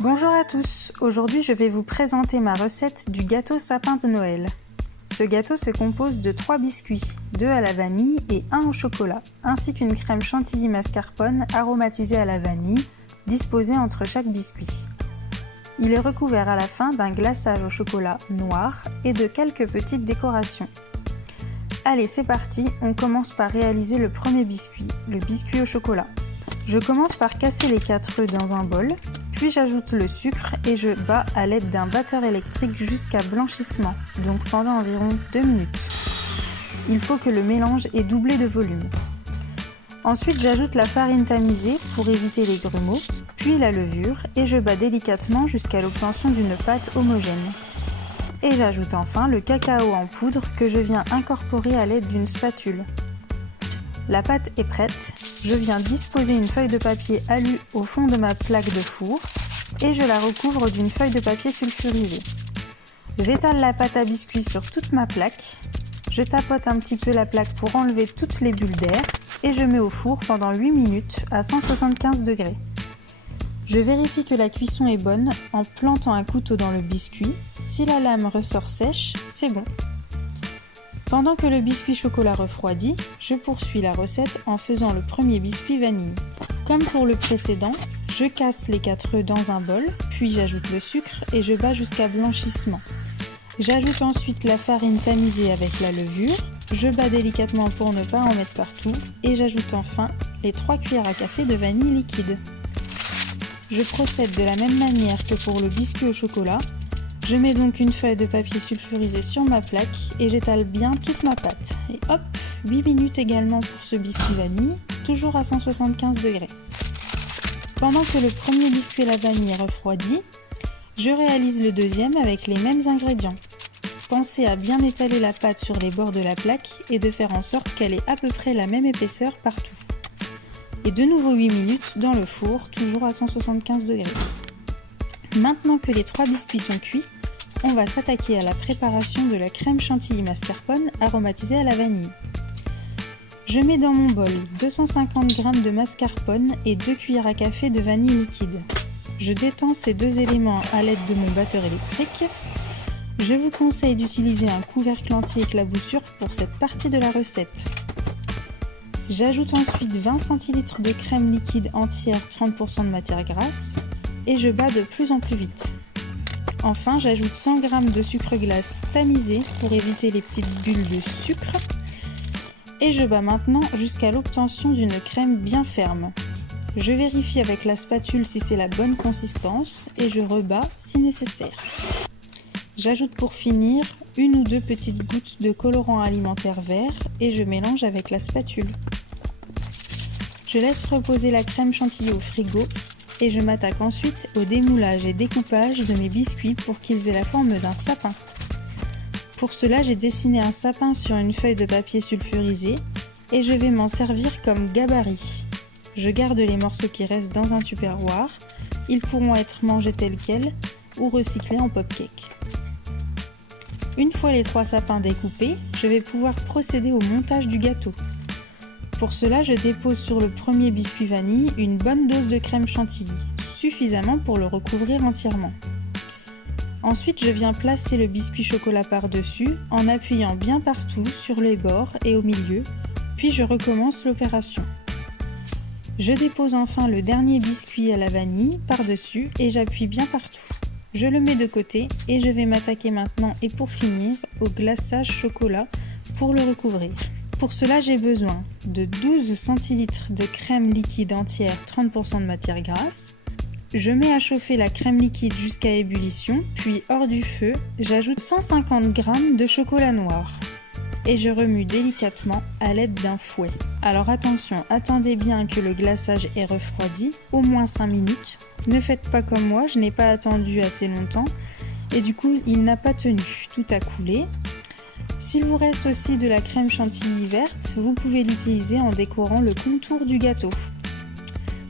Bonjour à tous, aujourd'hui je vais vous présenter ma recette du gâteau sapin de Noël. Ce gâteau se compose de 3 biscuits, 2 à la vanille et 1 au chocolat, ainsi qu'une crème chantilly mascarpone aromatisée à la vanille, disposée entre chaque biscuit. Il est recouvert à la fin d'un glaçage au chocolat noir et de quelques petites décorations. Allez, c'est parti, on commence par réaliser le premier biscuit, le biscuit au chocolat. Je commence par casser les 4 œufs dans un bol, puis j'ajoute le sucre et je bats à l'aide d'un batteur électrique jusqu'à blanchissement, donc pendant environ 2 minutes. Il faut que le mélange ait doublé de volume. Ensuite, j'ajoute la farine tamisée pour éviter les grumeaux, puis la levure et je bats délicatement jusqu'à l'obtention d'une pâte homogène. Et j'ajoute enfin le cacao en poudre que je viens incorporer à l'aide d'une spatule. La pâte est prête, je viens disposer une feuille de papier alu au fond de ma plaque de four et je la recouvre d'une feuille de papier sulfurisée. J'étale la pâte à biscuits sur toute ma plaque, je tapote un petit peu la plaque pour enlever toutes les bulles d'air et je mets au four pendant 8 minutes à 175 degrés. Je vérifie que la cuisson est bonne en plantant un couteau dans le biscuit. Si la lame ressort sèche, c'est bon. Pendant que le biscuit chocolat refroidit, je poursuis la recette en faisant le premier biscuit vanille. Comme pour le précédent, je casse les 4 œufs dans un bol, puis j'ajoute le sucre et je bats jusqu'à blanchissement. J'ajoute ensuite la farine tamisée avec la levure, je bats délicatement pour ne pas en mettre partout et j'ajoute enfin les 3 cuillères à café de vanille liquide. Je procède de la même manière que pour le biscuit au chocolat. Je mets donc une feuille de papier sulfurisé sur ma plaque et j'étale bien toute ma pâte. Et hop, 8 minutes également pour ce biscuit vanille, toujours à 175 degrés. Pendant que le premier biscuit à la vanille est refroidi, je réalise le deuxième avec les mêmes ingrédients. Pensez à bien étaler la pâte sur les bords de la plaque et de faire en sorte qu'elle ait à peu près la même épaisseur partout. Et de nouveau 8 minutes dans le four, toujours à 175 degrés. Maintenant que les 3 biscuits sont cuits, on va s'attaquer à la préparation de la crème chantilly mascarpone aromatisée à la vanille. Je mets dans mon bol 250 g de mascarpone et 2 cuillères à café de vanille liquide. Je détends ces deux éléments à l'aide de mon batteur électrique. Je vous conseille d'utiliser un couvercle anti-éclaboussure pour cette partie de la recette. J'ajoute ensuite 20 cl de crème liquide entière 30% de matière grasse et je bats de plus en plus vite. Enfin, j'ajoute 100 g de sucre glace tamisé pour éviter les petites bulles de sucre et je bats maintenant jusqu'à l'obtention d'une crème bien ferme. Je vérifie avec la spatule si c'est la bonne consistance et je rebats si nécessaire. J'ajoute pour finir 1 ou 2 petites gouttes de colorant alimentaire vert et je mélange avec la spatule. Je laisse reposer la crème chantilly au frigo et je m'attaque ensuite au démoulage et découpage de mes biscuits pour qu'ils aient la forme d'un sapin. Pour cela, j'ai dessiné un sapin sur une feuille de papier sulfurisé et je vais m'en servir comme gabarit. Je garde les morceaux qui restent dans un tupperware, ils pourront être mangés tels quels ou recyclés en pop-cake. Une fois les 3 sapins découpés, je vais pouvoir procéder au montage du gâteau. Pour cela, je dépose sur le premier biscuit vanille une bonne dose de crème chantilly, suffisamment pour le recouvrir entièrement. Ensuite, je viens placer le biscuit chocolat par-dessus en appuyant bien partout sur les bords et au milieu, puis je recommence l'opération. Je dépose enfin le dernier biscuit à la vanille par-dessus et j'appuie bien partout. Je le mets de côté et je vais m'attaquer maintenant et pour finir au glaçage chocolat pour le recouvrir. Pour cela, j'ai besoin de 12 cl de crème liquide entière 30% de matière grasse. Je mets à chauffer la crème liquide jusqu'à ébullition, puis hors du feu, j'ajoute 150 g de chocolat noir. Et je remue délicatement à l'aide d'un fouet. Alors attention, attendez bien que le glaçage ait refroidi, au moins 5 minutes. Ne faites pas comme moi, je n'ai pas attendu assez longtemps et du coup il n'a pas tenu, tout a coulé. S'il vous reste aussi de la crème chantilly verte, vous pouvez l'utiliser en décorant le contour du gâteau.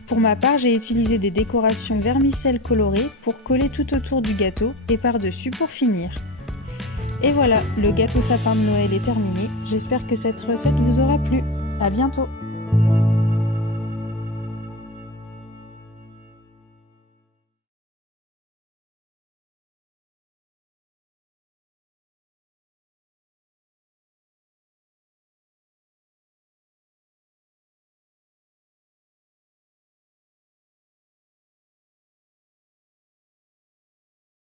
Pour ma part, j'ai utilisé des décorations vermicelles colorées pour coller tout autour du gâteau et par-dessus pour finir. Et voilà, le gâteau sapin de Noël est terminé. J'espère que cette recette vous aura plu. À bientôt!